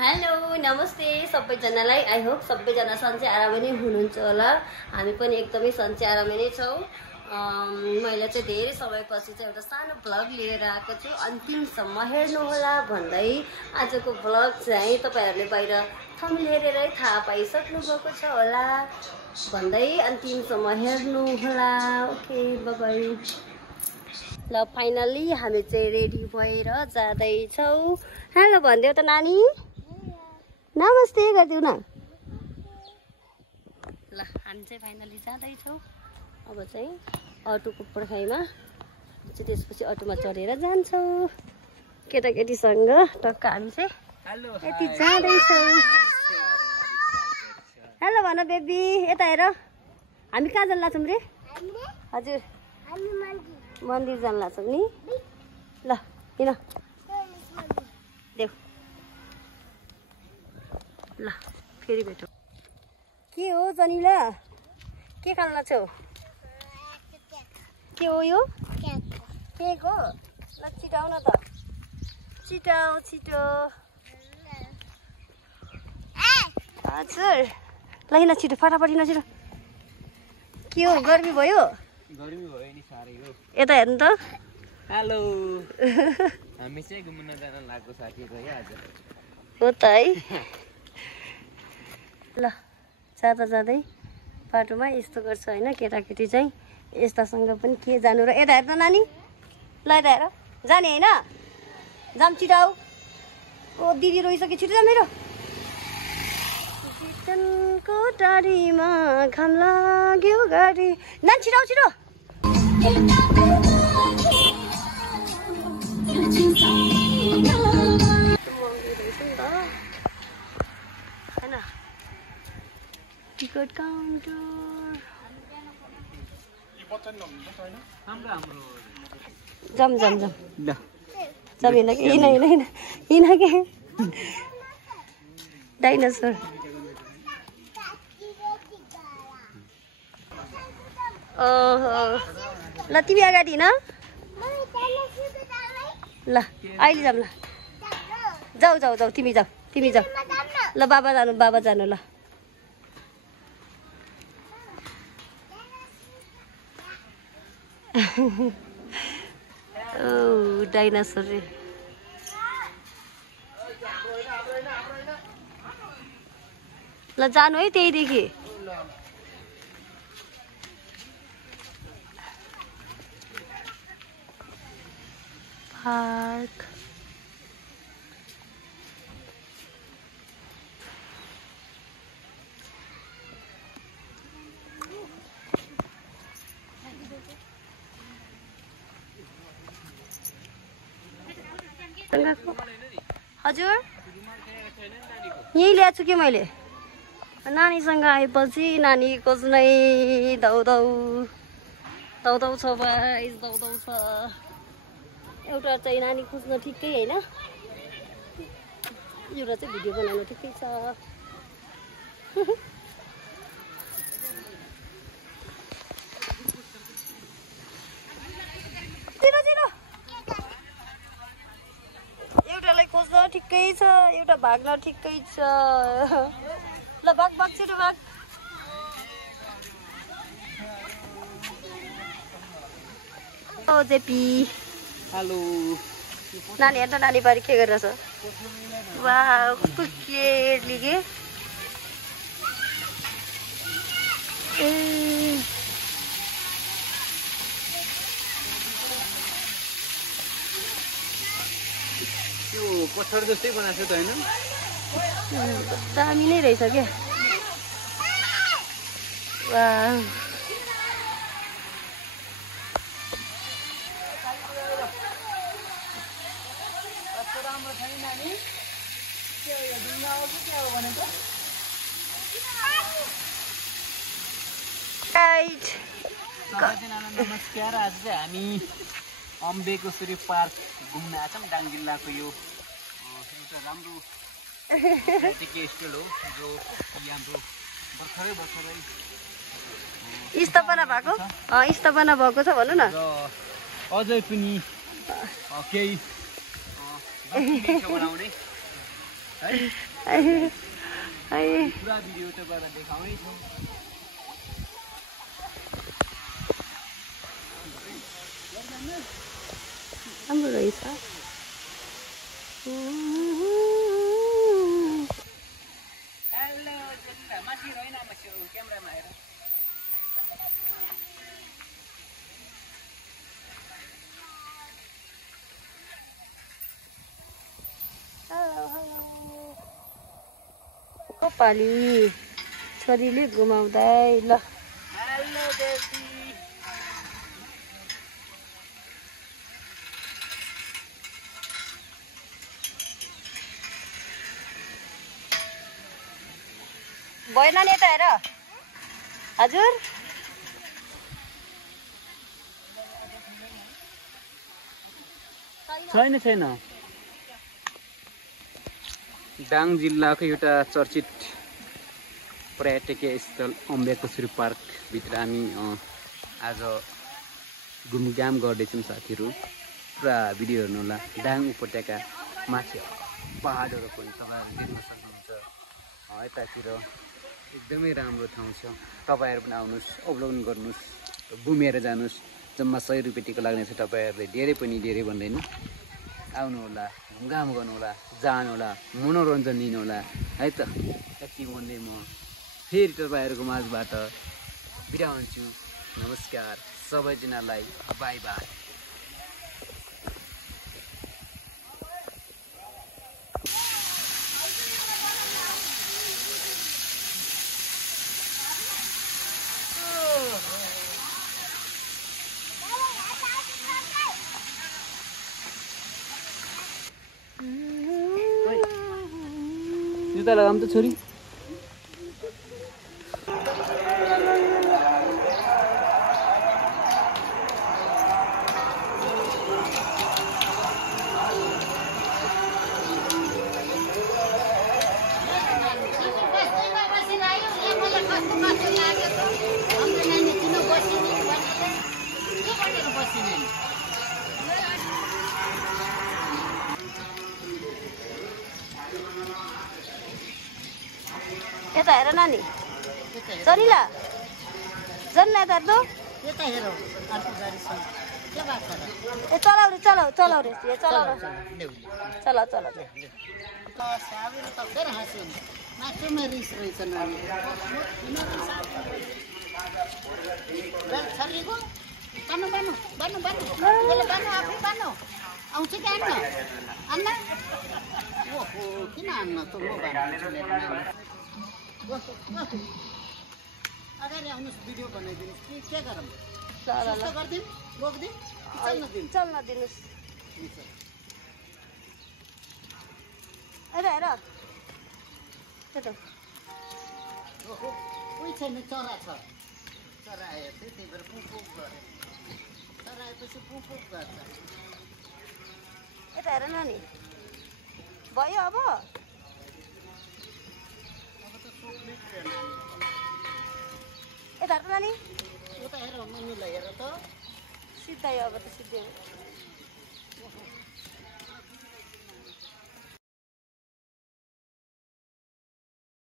Hello नमस्ते सबैजनालाई। I hope सबैजना सन्चै आरामै नै हुनुहुन्छ होला। हामी पनि एकदमै सन्चै आरामै नै छौँ। मैले चाहिँ धेरै समयपछि चाहिँ एउटा सानो भ्लग लिएर आएको छु। अन्तिमसम्म हेर्नुहोला भन्दै आजको भ्लग चाहिँ तपाईँहरूले बाहिर थम्बनेल हेरेरै थाहा पाइसक्नु भएको छ होला भन्दै अन्तिमसम्म हेर्नुहोला। Okay bye bye. ल फाइनल्ली हामी चाहिँ रेडी भएर जाँदैछौँ। हेलो भनिदेऊ त नानी। नमस्ते गरिदिउ न। ल हामी चाहिँ फाइनली जाँदैछौँ। अब चाहिँ अटोको पर्खाइमा चाहिँ त्यसपछि अटोमा चढेर जान्छौँ केटाकेटीसँग। टक्क हामी चाहिँ यति जाँदैछौँ। हेलो भन बेबी। यता हेर हामी कहाँ जान लाग्छौँ रे? हजुर मन्दिर जान लाग्छौँ नि। ल हिँड देऊ। ल फेरि भेटौँ। के हो जनिला? के खान लाग्छौ? के हो यो? केक हो? ल छिटाउ न त। छिटाउ छिटो। हजुर ल हिँड छिटो फटाफट हिँड छिटो। के हो गर्मी भयो? गर्मी भयो नि साह्रै हो। यता हेर्नु त। हेलो हामी चाहिँ घुम्न जान लागेको साथी भयो आज। हो त है। ल जाँदा जाँदै बाटोमा यस्तो गर्छ होइन केटाकेटी चाहिँ। यस्तासँग पनि के जानु र। यता हेर्नु नानी। ल यता हेर जाने होइन? जाम छिटाउ। ओ दिदी रोइसक्यो छिटो जा मेरो। को टाढीमा घाम लाग्यो गाडी। नानी छिटाउ छिटो। Ticket counter. जाम जाम जाम जाम हिँड कि हिँड हिँड हिँड हिँड कि डाइनोसर। ओहो ल तिमी अगाडि हिँड। ल अहिले जाऊँ ल। जाऊ जाऊ जाऊ तिमी जाऊ तिमी जाऊ। ल बाबा जानु बाबा जानु ल। ओ डाइनासोर रे। ल जानु है त्यहीदेखि। पार्क हजुर यहीँ ल्याएको छु कि मैले। नानीसँग आएपछि नानी खोज्नै दौडौ दौडौ छ भाइ दौडौ छ। एउटा चाहिँ नानी खोज्न ठिकै होइन, एउटा चाहिँ भिडियो बनाउनु ठिकै छ। एउटालाई खोज्न ठिकै छ, एउटा भाग्न ठिकै छ। ल भाग भाग छिटो भाग। ओ जेपी हेलो नानी हेर्न नानी बारी के गरिरहेछ। वाह कस्तो केयरली के। यो कठहर जस्तै बनाएको छ त होइन? दामी नै रहेछ क्या। वाह नमस्कार। आज चाहिँ हामी अम्बेको सूर्य पार्क घुम्न आछौँ। डाङजिल्लाको यो एउटा राम्रो स्टल हो जो हाम्रो भर्खरै स्थापना भएको छ भन्नु न। र अझै पनि केही बनाउने पुरा भिडियो तपाईँलाई देखाउने छौँ। राम्रो रहेछ। माथि होइन क्यामेरामा हेर। कपाली छोरीले घुमाउँदै ल। Hello baby. भएन नि यता हेर। हजुर छैन छैन। दाङ जिल्लाको एउटा चर्चित पर्यटकीय स्थल अम्बियाकोश्री पार्कभित्र हामी आज घुमघाम गर्दैछौँ साथीहरू। पुरा भिडियो हेर्नु होला। दाङ उपत्यका माथि पहाडहरू पनि तपाईँहरू देख्न सक्नुहुन्छ। यतातिर एकदमै राम्रो ठाउँ छ। तपाईँहरू पनि आउनुहोस्, अवलोकन गर्नुहोस्, घुमेर जानुहोस्। जम्मा 100 रुपियाँ टिकट लाग्नेछ। तपाईँहरूले धेरै पनि धेरै भन्दैन, आउनुहोला, घुमघाम गर्नुहोला, जानुहोला, मनोरञ्जन लिनुहोला है त। यति भन्दै म फेरि तपाईँहरूको माझबाट बिदा हुन्छु। नमस्कार सबैजनालाई, बाई बाई। जुत्ता लगाऊँ त छोरी। यता हेर नानी। चलिला जन्ना यता हेर्नु। यता हेर अर्को गाडी छ के बात छ ए चलाउ रे चलाउ चलाउ रे ये चलाउ चलाउ चलाउ। साबुन त फेर हाँस्यो माथिमा रिस रहेछ नानी। छरीको बानु बानु बानु बानु यसले बानु आफै बानु आउँछ कि आन्न आन्न। ओहो किन आन्न त म बान्छु मेरो नानी। अगाडि आउनुहोस् भिडियो बनाइदिनु के गरौँ। ल गरिदिउँ बोकिदिउँ चल्न दिउँ। चल्न दिनुहोस्। यता हेर त्यता। ओहो कोही छैन चरा छ। चरा आयो त्यही भएर पुप गर्यो। चरा आएपछि पुप गर्छ। यता हेर नानी। भयो अब यता हेर नानी। उता हेर मम्मीलाई हेर त। सिधै अब त सिधै